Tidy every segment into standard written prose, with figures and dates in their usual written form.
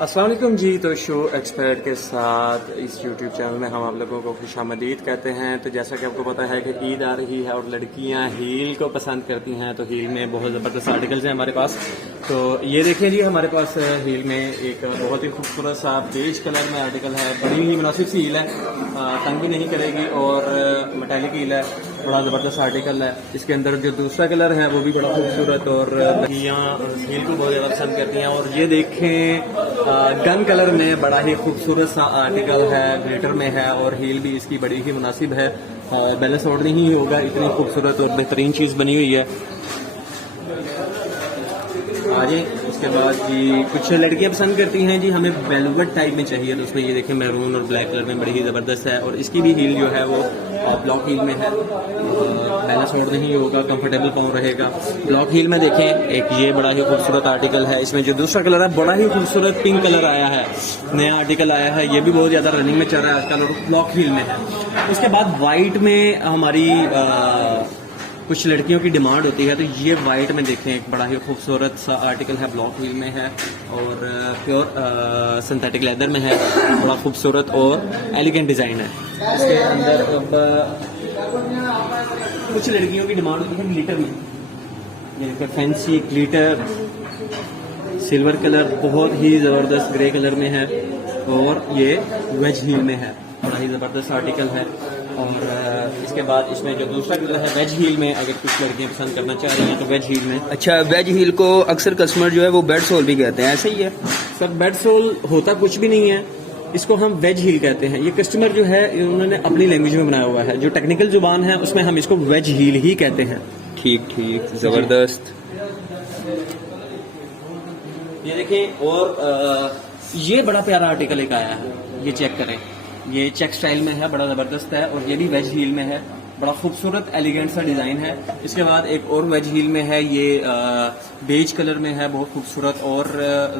अस्सलाम वालेकुम जी। तो शो एक्सपर्ट के साथ इस यूट्यूब चैनल में हम आप लोगों को खुशामदीद कहते हैं। तो जैसा कि आपको पता है कि ईद आ रही है और लड़कियां हील को पसंद करती हैं, तो हील में बहुत ज़बरदस्त आर्टिकल्स हैं हमारे पास। तो ये देखें जी, हमारे पास हील में एक बहुत ही खूबसूरत सा बेज कलर में आर्टिकल है। बड़ी ही मुनासिब सी हील है, तंग भी नहीं करेगी और मेटालिक हील है। बड़ा ज़बरदस्त आर्टिकल है। इसके अंदर जो दूसरा कलर है वो भी बड़ा खूबसूरत और लड़कियाँ हील को बहुत ज़्यादा पसंद करती हैं। और ये देखें गन कलर में बड़ा ही खूबसूरत सा आर्टिकल है, ग्लिटर में है और हील भी इसकी बड़ी ही मुनासिब है। बैलेंस आउट नहीं होगा, इतनी खूबसूरत और बेहतरीन चीज़ बनी हुई है। आगे उसके बाद जी कुछ लड़कियां पसंद करती हैं जी हमें वेलवेट टाइप में चाहिए, तो उसमें ये देखें मैरून और ब्लैक कलर में बड़ी ही ज़बरदस्त है। और इसकी भी हील जो है वो ब्लॉक हील में है, बैलेंस आउट नहीं होगा, कंफर्टेबल पाँव रहेगा। ब्लॉक हील में देखें एक ये बड़ा ही खूबसूरत आर्टिकल है। इसमें जो दूसरा कलर है बड़ा ही खूबसूरत पिंक कलर आया है, नया आर्टिकल आया है। ये भी बहुत ज़्यादा रनिंग में चल रहा है आजकल और ब्लॉक हील में है। उसके बाद वाइट में हमारी कुछ लड़कियों की डिमांड होती है, तो ये वाइट में देखें एक बड़ा ही खूबसूरत सा आर्टिकल है, ब्लॉक व्हील में है और प्योर सिंथेटिक लेदर में है। बड़ा खूबसूरत और एलिगेंट डिज़ाइन है। इसके अंदर अब कुछ लड़कियों की डिमांड होती है ग्लिटर में, ये फैंसी ग्लिटर सिल्वर कलर बहुत ही ज़बरदस्त ग्रे कलर में है और ये वेज हील में है। बड़ा ही ज़बरदस्त आर्टिकल है। और इसके बाद इसमें जो दूसरा कलर है वेज हील में, अगर कुछ लड़कियां पसंद करना चाह रही हैं तो वेज हील में। अच्छा, वेज हील को अक्सर कस्टमर जो है वो बेड सोल भी कहते हैं, ऐसे ही है सर? बेड सोल होता कुछ भी नहीं है, इसको हम वेज हील कहते हैं। ये कस्टमर जो है उन्होंने अपनी लैंग्वेज में बनाया हुआ है, जो टेक्निकल जुबान है उसमें हम इसको वेज हील ही कहते हैं। ठीक ठीक, जबरदस्त। ये देखें और ये बड़ा प्यारा आर्टिकल एक आया है, ये चेक करें, ये चेक स्टाइल में है, बड़ा ज़बरदस्त है और ये भी वेज हील में है। बड़ा खूबसूरत एलिगेंट सा डिज़ाइन है। इसके बाद एक और वेज हील में है, ये बेज कलर में है, बहुत खूबसूरत और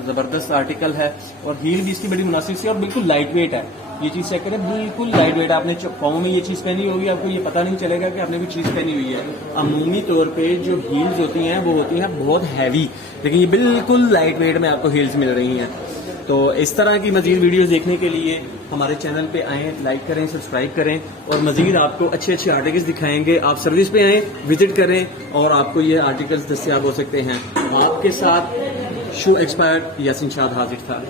ज़बरदस्त आर्टिकल है। और हील भी इसकी बड़ी मुनासिब सी और बिल्कुल लाइट वेट है। ये चीज़ चेक करें, बिल्कुल लाइट वेट है। आपने पाँव में ये चीज़ पहनी होगी, आपको ये पता नहीं चलेगा कि आपने कोई चीज़ पहनी हुई है। अमूमी तौर पे जो हील्स होती हैं वो होती हैं बहुत हैवी, लेकिन ये बिल्कुल लाइट वेट में आपको हील्स मिल रही हैं। तो इस तरह की मज़ीद वीडियोस देखने के लिए हमारे चैनल पे आएँ, लाइक करें, सब्सक्राइब करें और मज़ीद आपको अच्छे अच्छे आर्टिकल्स दिखाएंगे। आप सर्विस पे आएँ, विजिट करें और आपको ये आर्टिकल्स दस्तयाब हो सकते हैं। आपके साथ शो एक्सपर्ट यासीन शाद हाजिर था।